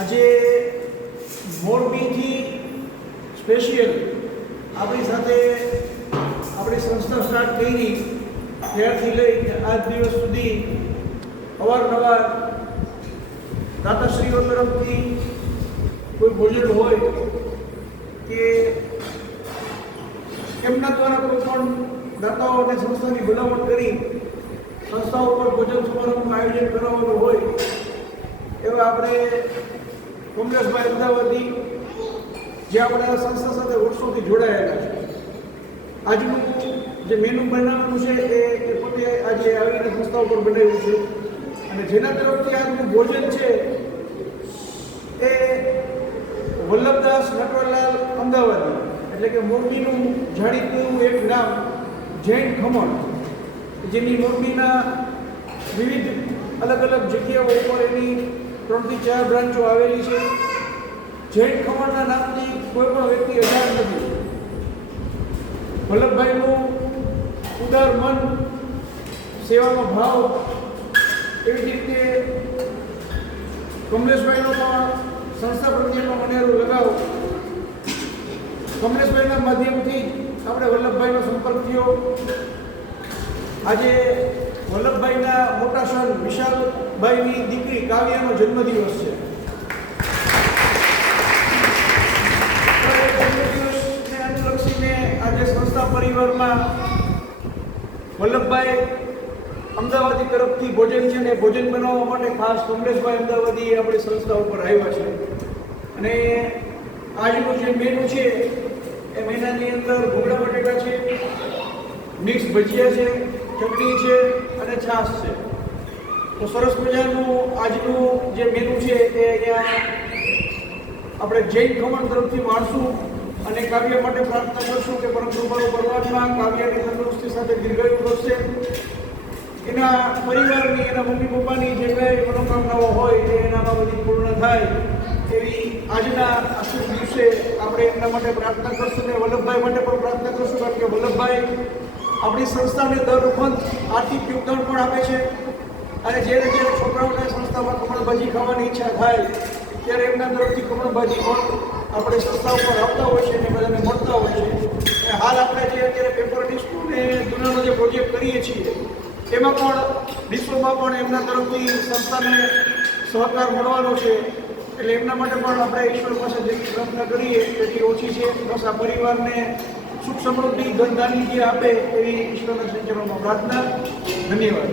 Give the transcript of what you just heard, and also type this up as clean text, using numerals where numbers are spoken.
આજે મોરબીથી સ્પેશિયલ આપણી સાથે આપણી સંસ્થા સ્ટાર્ટ કરી ત્યારથી લઈ આજ દિવસ સુધી અવારનવાર દાતાશ્રીઓ તરફથી કોઈ ભોજન હોય કે એમના દ્વારા કોઈ પણ દાતાઓ અને સંસ્થાની ભલામણ કરી સંસ્થાઓ પર ભોજન સમારંભનું આયોજન કરાવવાનું હોય એવા આપણે કમલેશભાઈ અમદાવાદી જે આપણા સંસ્થા સાથે વર્ષોથી જોડાયેલા છે. આજનું જે મેનુ બનાવવાનું છે એ પોતે આજે આવીને સંસ્થા ઉપર બનાવ્યું છે અને જેના તરફથી આજનું ભોજન છે એ વલ્લભદાસ નટવરલાલ અમદાવાદી એટલે કે મોરબીનું જાણીતું એક નામ જૈન ખમણ, જેની મોરબીના વિવિધ અલગ અલગ જગ્યાઓ ઉપર એની 3 થી 4 બ્રાન્ચો આવેલી છે. જૈન ખમણના નામથી કોઈ પણ વ્યક્તિ અજાણ નથી. વલ્લભભાઈનું ઉદાર મન, સેવાનો ભાવ, એવી જ રીતે કમલેશભાઈનો પણ સંસ્થા પ્રત્યેનો અનેરો લગાવ. કમલેશભાઈના માધ્યમથી આપણે વલ્લભભાઈનો સંપર્ક થયો. આજે વલ્લભભાઈના મોટા સન વિશાલભાઈની દીકરી કાવ્યાનો જન્મદિવસ છે. જન્મદિવસને અનુલક્ષીને આજે સંસ્થા પરિવારમાં વલ્લભભાઈ અમદાવાદી તરફથી ભોજન છે ને ભોજન બનાવવા માટે ખાસ કમલેશભાઈ અમદાવાદી આપણી સંસ્થા ઉપર આવ્યા છે. અને આજનું જે મેનુ છે એ મહિનાની અંદર ભૂંગળા બટેટા છે, મિક્સ ભજીયા છે, ચટણી છે અને છાશ છે. તો સરસ મજાનું આજનું જે મેનુ છે એ અહીંયા આપણે જૈન ખમણ તરફથી માણશું અને કાવ્ય માટે પ્રાર્થના કરશું કે પરમ કૃપાળુ પરમાત્મા કાવ્યની તંદુરસ્તી સાથે દીર્ઘાયુ કરશે. એના પરિવારની, એના મમ્મી પપ્પાની જે કંઈ મનોકામનાઓ હોય એ એનામાં બધી પૂર્ણ થાય એવી આજના આશુભ દિવસે આપણે એમના માટે પ્રાર્થના કરશું અને વલ્લભભાઈ માટે પણ પ્રાર્થના કરશું. કારણ કે વલ્લભભાઈ આપણી સંસ્થાને દર વખત આર્થિક યોગદાન પણ આપે છે અને જ્યારે જ્યારે છોકરાઓને સંસ્થામાં કમળભાજી ખાવાની ઈચ્છા થાય ત્યારે એમના તરફથી કમળભાજી પણ આપણે સંસ્થા ઉપર આપતા હોય છે અને બધાને મળતા હોય છે. અને હાલ આપણે જે અત્યારે પેપર ડિસ્કો ને દુનિયાનો જે પ્રોજેક્ટ કરીએ છીએ એમાં પણ વિશ્વમાં પણ એમના તરફથી સંસ્થાને સહકાર મળવાનો છે. એટલે એમના માટે પણ આપણે ઈશ્વર પાસે જેટલી પ્રાર્થના કરીએ એટલી ઓછી છે. બસ આ પરિવારને સુખ સમૃદ્ધિ ધનધાન્ય જે આપે એવી ઈશ્વરના સંચરણમાં પ્રાર્થના. ધન્યવાદ.